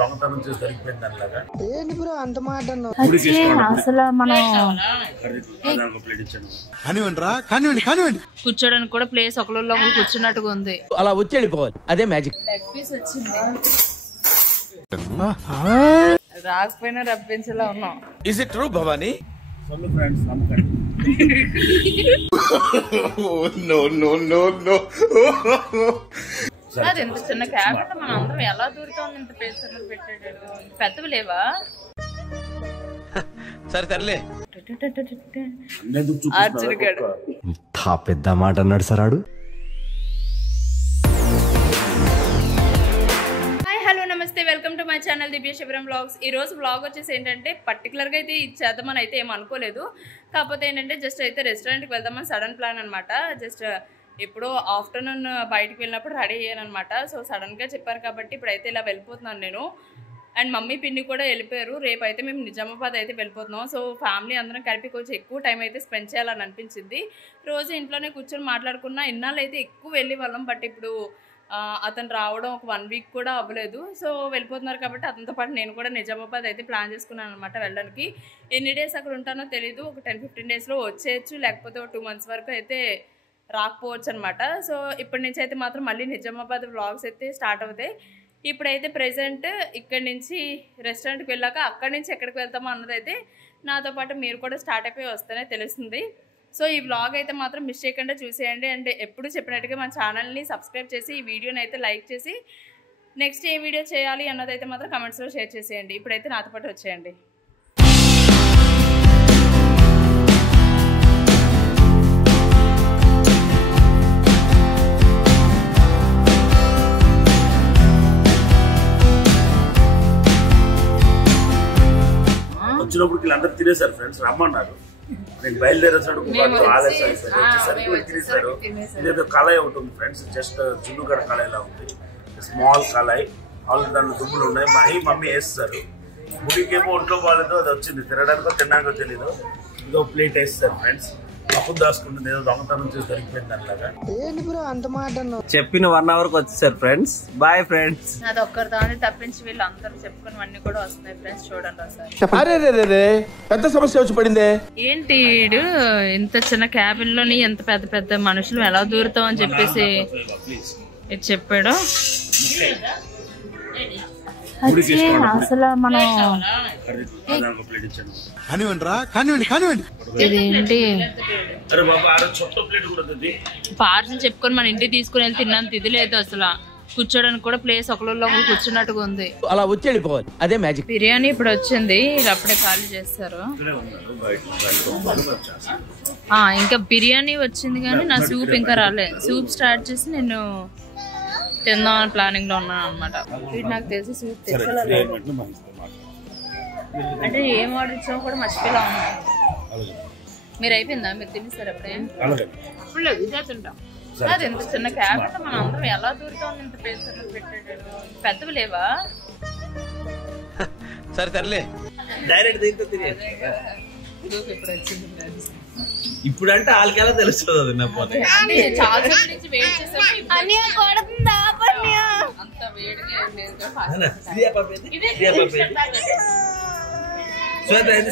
దొంగతనం చేసి దొరికిపోయింది అలాగా అంత మాట అసలు మనం కూర్చోడానికి కూడా ప్లేస్ ఒకళ్ళలో కూర్చున్నట్టుగా ఉంది. అలా వచ్చి వెళ్ళిపోవాలి, అదే మ్యాజిక్. రాకపోయినా రప్పించేలా ఉన్నాం. Is it true Bhavani? అది ఎంత చిన్న క్యాబిన్ మనం అందరం ఎలా దూరుతాం? ఇంత ప్లేస్ పెట్టాడు. పెద్దవి లేవా? సరే తరలే. పెద్ద మాట అన్నాడు సరాడు. హలో నమస్తే, వెల్కమ్ టు మై ఛానల్ దివ్య శిబిరం వ్లాగ్స్. ఈ రోజు వ్లాగ్ వచ్చేసి ఏంటంటే పర్టికులర్గా అయితే ఇచ్చేద్దామని అయితే ఏం అనుకోలేదు. కాకపోతే ఏంటంటే జస్ట్ అయితే రెస్టారెంట్కి వెళ్దామని సడన్ ప్లాన్ అనమాట. జస్ట్ ఎప్పుడో ఆఫ్టర్నూన్ బయటకు వెళ్ళినప్పుడు రెడీ అయ్యాను అనమాట. సో సడన్గా చెప్పారు కాబట్టి ఇప్పుడైతే ఇలా వెళ్ళిపోతున్నాను నేను. అండ్ మమ్మీ పిన్ని కూడా వెళ్ళిపోయారు. రేపు అయితే మేము నిజామాబాద్ అయితే వెళ్ళిపోతున్నాం. సో ఫ్యామిలీ అందరం కలిపి కొంచెం ఎక్కువ టైం అయితే స్పెండ్ చేయాలని అనిపించింది. రోజు ఇంట్లోనే కూర్చొని మాట్లాడుకున్నా. ఇన్నాళ్ళు అయితే ఎక్కువ వెళ్ళే వాళ్ళం. బట్ ఇప్పుడు అతను రావడం ఒక 1 వీక్ కూడా అవ్వలేదు. సో వెళ్ళిపోతున్నారు కాబట్టి అతనితో పాటు నేను కూడా నిజామాబాద్ అయితే ప్లాన్ చేసుకున్నాను అనమాట వెళ్ళడానికి. ఎన్ని డేస్ అక్కడ ఉంటానో తెలీదు. ఒక 10-15 డేస్లో వచ్చేయచ్చు, లేకపోతే ఒక 2 months వరకు అయితే రాకపోవచ్చు అనమాట. సో ఇప్పటి నుంచి అయితే మాత్రం మళ్ళీ నిజామాబాద్ వ్లాగ్స్ అయితే స్టార్ట్ అవుతాయి. ఇప్పుడైతే ప్రెజెంట్ ఇక్కడి నుంచి రెస్టారెంట్కి వెళ్ళాక అక్కడి నుంచి ఎక్కడికి వెళ్తామో అన్నదైతే నాతో పాటు మీరు కూడా స్టార్ట్ అయిపోయి వస్తేనే తెలుస్తుంది. సో ఈ వ్లాగ్ అయితే మాత్రం మిస్ చేయకుండా చూసేయండి. అండ్ ఎప్పుడు చెప్పినట్టుగా మన ఛానల్ని సబ్స్క్రైబ్ చేసి ఈ వీడియోని అయితే లైక్ చేసి నెక్స్ట్ ఏ వీడియో చేయాలి అన్నదైతే మాత్రం కమెంట్స్లో షేర్ చేసేయండి. ఇప్పుడైతే నాతో పాటు వచ్చేయండి. వచ్చినప్పుడు వీళ్ళందరూ తినేసారు ఫ్రెండ్స్, రమ్మన్నారు. నేను బయలుదేరేసాడు ఆలస్యం తినేసారు. ఇదేదో కళాయి ఒకటి ఉంది ఫ్రెండ్స్, జస్ట్ జున్నుగడ కళాయిలా ఉంది. స్మాల్ కళాయి, ఆల్రెడీ దాంట్లో దుమ్ములు ఉన్నాయి. మమ్మీ వేస్తారు. ముడికేమో ఒంట్లో బాగాలేదు, అది వచ్చింది. తినడానికో తిన్నాకో తెలీదు. ఇదో ప్లేట్ వేస్తారు ఫ్రెండ్స్. అప్పుడు దాచుకుంటుంది, ఏదో దొంగతనం చేసి దొరికిపోయింది అలాగా. అంత మాట చెప్పిన 1 hour వచ్చేసారు ఫ్రెండ్స్. Bye friends. అది ఒక్కరి దాన్ని తప్పించి వీళ్ళందరూ చెప్పుకున్నవన్నీ కూడా వస్తున్నాయి ఫ్రెండ్స్. చూడండి ఒకసారి. పెద్ద సమస్య వచ్చి పడిందే. ఏంటి ఇంత చిన్న క్యాబిన్ లోని ఎంత పెద్ద పెద్ద మనుషులు ఎలా దూరుతాం అని చెప్పేసి ఇది చెప్పాడు. అసలు మనం ఇదేంటి పార్సల్ చెప్పుకొని మన ఇంటికి తీసుకుని వెళ్ళి తిన్నంత ఇది లేదు. అసలు కూర్చోడానికి కూడా ప్లేస్ ఒకళ్ళలో కూర్చున్నట్టుగా ఉంది. అలా వచ్చి వెళ్ళిపోవాలి, అదే మ్యాజిక్. బిర్యానీ ఇప్పుడు వచ్చింది, అప్పుడే ఖాళీ చేస్తారు. ఇంకా బిర్యానీ వచ్చింది కానీ నా సూప్ ఇంకా రాలేదు. సూప్ స్టార్ట్ చేసి నేను తిందామని ప్లానింగ్ లో ఉన్నాను అనమాట. వీటి నాకు తెలిసి సూప్ తెచ్చేలా అంటే ఏం ఆర్డర్ ఇచ్చామో కూడా మర్చిపోయేలా ఉన్నాయి. మీరు అయిపోయిందా? మీరు తినేసారు అప్పుడే? అప్పుడు ఇదే తింటాం. అది ఎంత చిన్న క్యాబిన్ మనం అందరం ఎలా దూరుతాం? ఇంత ప్లేస్ పెట్టాడు. పెద్దవి లేవా? సరే తరలే. డైరెక్ట్ దీంతో తినేది. ఇప్పుడు వచ్చింది ఇప్పుడు అంటే వాళ్ళకెలా తెలుస్తుంది అది? చాలా సేపు నుంచి వెయిట్ చేసాము. అంత వేడిగా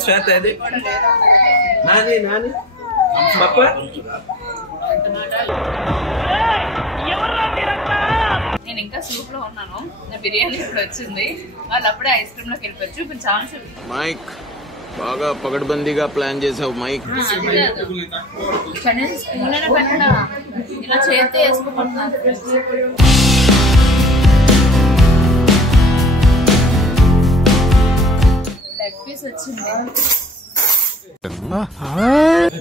శ్వేత ఏది నాని నాని పప్ప. నేను ఇంకా సూప్ లో ఉన్నాను. నా బిర్యానీ ఇప్పుడు వచ్చింది. వాళ్ళు అప్పుడే ఐస్ క్రీమ్ లోకి వెళ్ళిపోయారు. చూపించి ఛాన్స్ మైక్ బాగా పగడ్బందీగా ప్లాన్ చేసావు మైక్. కనీసం స్పూన్ అయినా పెట్టడా, ఇలా చేస్తే వేసుకోమంటున్నాను. లెగ్ పీస్ వచ్చింది.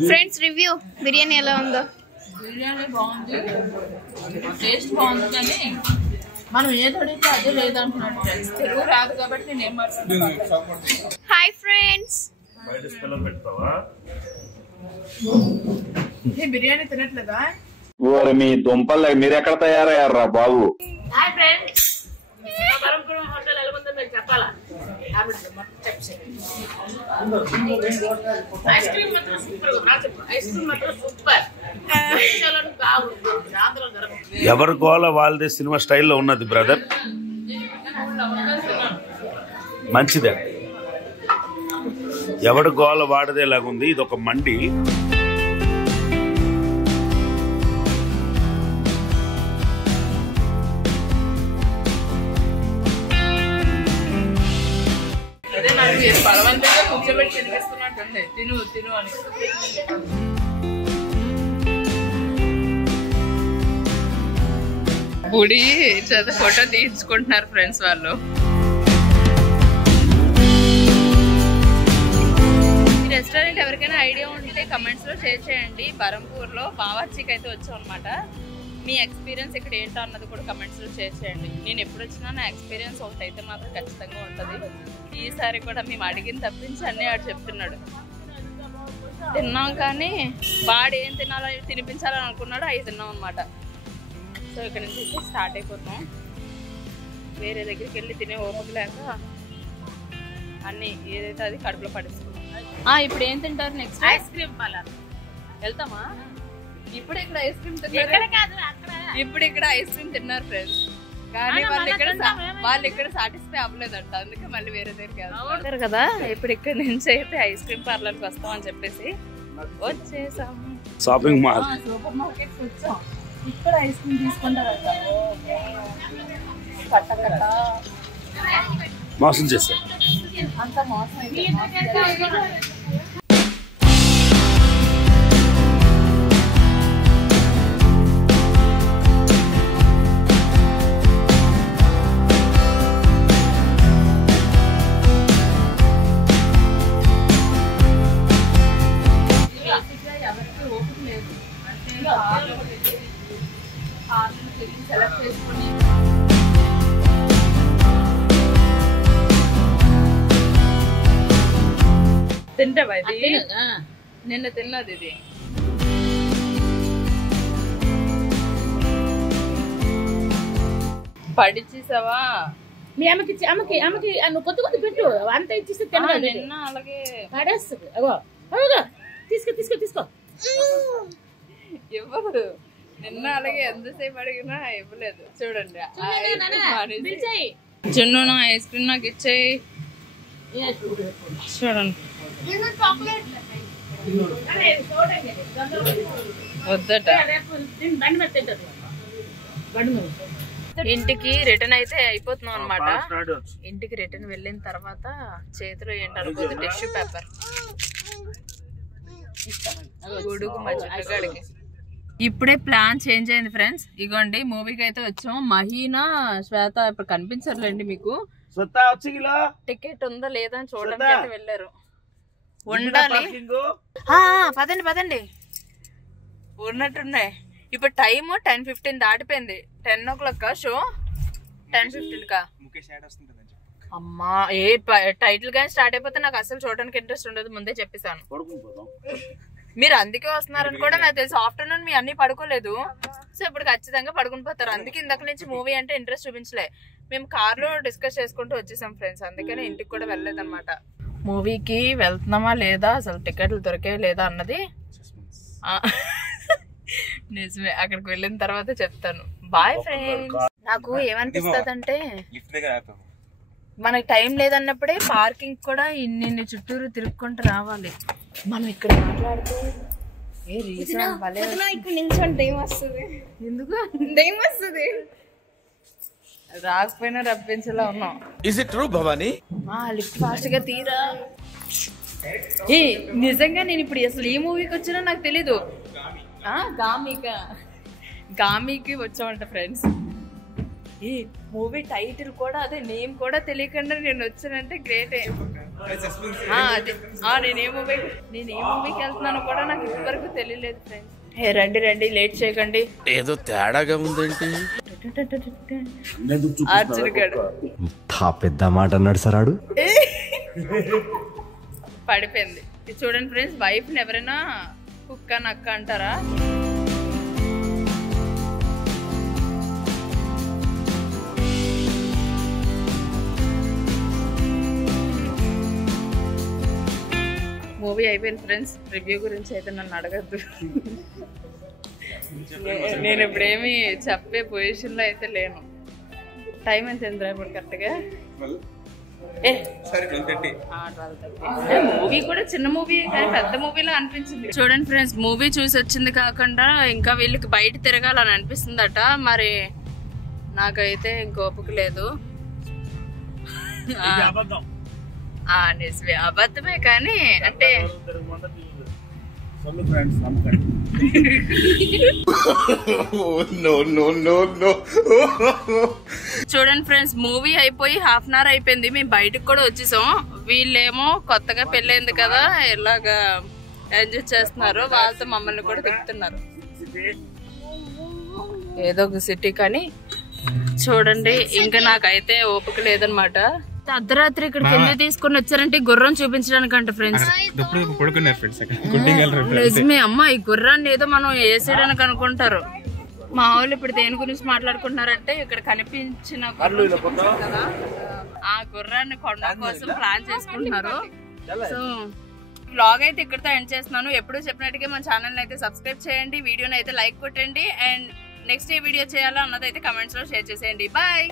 ఫ్రెండ్స్ రివ్యూ బిర్యానీ ఎలా ఉందో? బిర్యానీ బాగుంది, టేస్ట్ బాగుంది. కానీ మనం ఏది అడిగితే అదే లేదంటున్నాడు ఫ్రెండ్స్. తెలుగు రాదు కాబట్టి నేను ఏం మాట్లాడుతున్నాను. Hi friends. బిర్యానీ తినట్లేదా? మీ దుంపలు మీరు ఎక్కడ తయారయ్యారా బాబు? Hi friends. హోటల్ ఎలా ఉందో మీకు చెప్పాలా? ఐస్ క్రీమ్ మాత్రం సూపర్. ఐస్ క్రీమ్ మాత్రం సూపర్. ఎవరి గోల వాళ్ళదే సినిమా స్టైల్లో ఉన్నది బ్రదర్. మంచిదే. ఎవడు గోల వాడదేలాగుంది. ఇది ఒక మండి. అదే నాకు బలవంతంగా కూర్చోబెట్టి తినిపిస్తున్నట్టుంది. తిను తిను అని. బుడి చేత ఫోటో తీయించుకుంటున్నారు ఫ్రెండ్స్ వాళ్ళు. ఈ రెస్టారెంట్ ఎవరికైనా ఐడియా ఉంటే కమెంట్స్ లో షేర్ చేయండి. బరంపూర్లో బావర్చీకి అయితే వచ్చాం అనమాట. మీ ఎక్స్పీరియన్స్ ఇక్కడ ఏంటో అన్నది కూడా కమెంట్స్ లో షేర్ చేయండి. నేను ఎప్పుడు వచ్చినా నా ఎక్స్పీరియన్స్ ఒకటి అయితే మాత్రం ఖచ్చితంగా ఉంటుంది. ఈసారి కూడా మేము అడిగిన తప్పించి అన్నీ ఆడు చెప్తున్నాడు. తిన్నాం కానీ వాడు ఏం తినాలో తినిపించాలని అనుకున్నాడు, అవి తిన్నాం అనమాట. సో ఇక్కడ నుంచి అయితే స్టార్ట్ అయిపోతాం. వేరే దగ్గరికి వెళ్ళి తినే ఓపిక లేక అన్నీ ఏదైతే అది కడుపులో పడిస్తున్నాం. ఇప్పుడు ఏం తింటారు నెక్స్ట్? ఐస్ క్రీమ్ పార్లర్ వెళ్తామా? ఇప్పుడు ఇక్కడ ఐస్ క్రీమ్ తిన్నారు. ఇప్పుడు ఇక్కడ ఐస్ క్రీమ్ తిన్నారు ఫ్రెండ్స్. కానీ వాళ్ళు ఇక్కడ సాటిస్ఫై అవ్వలేదంట. అందుకే మళ్ళీ వేరే దగ్గరికి వెళ్తారు కదా. ఇప్పుడు ఇక్కడ నుంచి అయితే ఐస్ క్రీమ్ పార్లర్కి వస్తామని చెప్పేసి వచ్చేసాం. షాపింగ్ మాల్, సూపర్ మార్కెట్ వచ్చాం. ఇక్కడ ఐస్ క్రీమ్ తీసుకుంటారంట. కట్ట కట్ట మోసం చేశారు. అంత మోసం అయితే సెలెక్ట్ చేసుకుని తింటావా? ఇది నిన్న తిన్నది. ఇది పడిచేసావా? మీ అమ్మకి నువ్వు కొత్త కొత్త పెట్టు అంత ఇచ్చేస్తే తినదు. నిన్న అలాగే పడేస్తుంది. అగో అగో తీసుకో తీసుకో తీసుకో. ఇవ్వదు. నిన్న అలాగే ఎంతసేపు అడిగినా ఇవ్వలేదు. చూడండి జున్ను నా ఐస్ క్రీమ్ నాకు ఇచ్చేయి. చూడండి వద్దట. ఇంటికి రిటర్న్ అయితే అయిపోతున్నాం అనమాట. ఇంటికి రిటర్న్ వెళ్ళిన తర్వాత చేతిలో ఏంటనుకోదు టిష్యూ పేపర్. గొడుగు మా చుట్టగాడికి. ఇప్పుడే ప్లాన్ చేంజ్ అయింది ఫ్రెండ్స్. ఇగోండి మూవీకి అయితే వచ్చాం. మహీనా శ్వేత ఇప్పుడు కనిపించర్లేండి మీకు. టికెట్ ఉందా లేదా అని చూడడానికి అయితే వెళ్ళారు. ఉండాలి. పదండి పదండి. ఉన్నట్టున్నాయి. ఇప్పుడు టైమ్ 10:15 దాటిపోయింది. 10 o'clock షో. 10:15 అమ్మా ఏ టైటిల్ కానీ స్టార్ట్ అయిపోతే నాకు అసలు చూడడానికి ఇంట్రెస్ట్ ఉండదు. ముందే చెప్పేసాను. మీరు అందుకే వస్తున్నారని కూడా నాకు తెలుసు. ఆఫ్టర్నూన్ మీ అన్ని పడుకోలేదు. సో ఇప్పుడు ఖచ్చితంగా పడుకుని పోతారు. అందుకే ఇందాక నుంచి మూవీ అంటే ఇంట్రెస్ట్ చూపించలే. మేము కార్ లో డిస్కస్ చేసుకుంటూ వచ్చేసాం ఫ్రెండ్స్. అందుకని ఇంటికి కూడా వెళ్ళలేదు అనమాట. మూవీకి వెళ్తున్నామా లేదా, అసలు టికెట్లు దొరికే లేదా అన్నది నిజమే. అక్కడికి వెళ్ళిన తర్వాత చెప్తాను. Bye friends. నాకు ఏమనిపిస్తుంది అంటే మనకి టైం లేదన్నప్పుడే పార్కింగ్ కూడా ఇన్ని చుట్టూరు తిరుక్కుంటూ రావాలి. మనం ఇక్కడ మాట్లాడితే ఏ రీజన్ ఇక్కడ నిల్చొని దెయ్యం వస్తుంది. ఎందుకు దెయ్యం వస్తుంది? రాకపోయినా రప్పించేలా ఉన్నాం. Is it true Bhavani? Lift fast గా తీరా. ఏ నిజంగా నేను ఇప్పుడు అసలు ఏ మూవీకి వచ్చినా నాకు తెలీదు. గామికి వచ్చామంట ఫ్రెండ్స్. ఈ మూవీ టైటిల్ కూడా అదే నేమ్ కూడా తెలియకుండా నేను వచ్చానంటే గ్రేటే. నేను ఏ మూవీకి వెళ్తున్నాను కూడా నాకు ఇప్పటివరకు తెలియలేదు ఫ్రెండ్స్. రండి రండి, లేట్ చేయకండి. ఏదో తేడాగా ఉందేంటి? అర్జున్ గారు పెద్ద మాట అన్నాడు సరాడు. పడిపోయింది. చూడండి ఫ్రెండ్స్, వైఫ్ ని ఎవరైనా కుక్క నక్క అంటారా? మూవీ అయిపోయింది ఫ్రెండ్స్. రివ్యూ గురించి అయితే నన్ను అడగద్దు. నేను ఇప్పుడేమి చెప్పే పొజిషన్ లో అయితే లేను. టైం ఎంత ఇప్పుడు కరెక్ట్గా మూవీ కూడా చిన్న మూవీ కానీ పెద్ద మూవీలా అనిపించింది. చూడండి ఫ్రెండ్స్, మూవీ చూసి వచ్చింది కాకుండా ఇంకా వీళ్ళకి బయట తిరగాలని అనిపిస్తుందట. మరి నాకైతే ఇంకోపక లేదు. నిజమే, అబద్ధమే, కానీ అంటే చూడండి ఫ్రెండ్స్, మూవీ అయిపోయి హాఫ్ అన్ అవర్ అయిపోయింది. మేము బయటకు కూడా వచ్చేసాం. వీళ్ళేమో కొత్తగా పెళ్ళైంది కదా, ఇలాగా ఎంజాయ్ చేస్తున్నారు. వాళ్ళతో మమ్మల్ని కూడా తిప్పుతున్నారు. ఏదో ఒక సిటీ కానీ చూడండి, ఇంకా నాకైతే ఓపిక లేదనమాట. అర్ధరాత్రి ఇక్కడికి ఎందుకు తీసుకొని వచ్చారంటే గుర్రం చూపించడానికి అంట ఫ్రెండ్స్. నిజమే అమ్మ, ఈ గుర్రాన్ని ఏదో మనం వేసేయడానికి అనుకుంటారు. మా వాళ్ళు ఇప్పుడు దేని గురించి మాట్లాడుకుంటున్నారంటే ఇక్కడ కనిపించిన కదా ఆ గుర్రాన్ని కొనడం కోసం ప్లాన్ చేసుకుంటున్నారు. సో వ్లాగ్ అయితే ఇక్కడితో ఎండ్ చేస్తున్నాను. ఎప్పుడు చెప్పినట్టుగా మన ఛానల్ అయితే సబ్స్క్రైబ్ చేయండి, వీడియోని అయితే లైక్ కొట్టండి, అండ్ నెక్స్ట్ ఏ వీడియో చేయాలో అన్నదైతే కమెంట్స్ లో షేర్ చేసేయండి. బాయ్.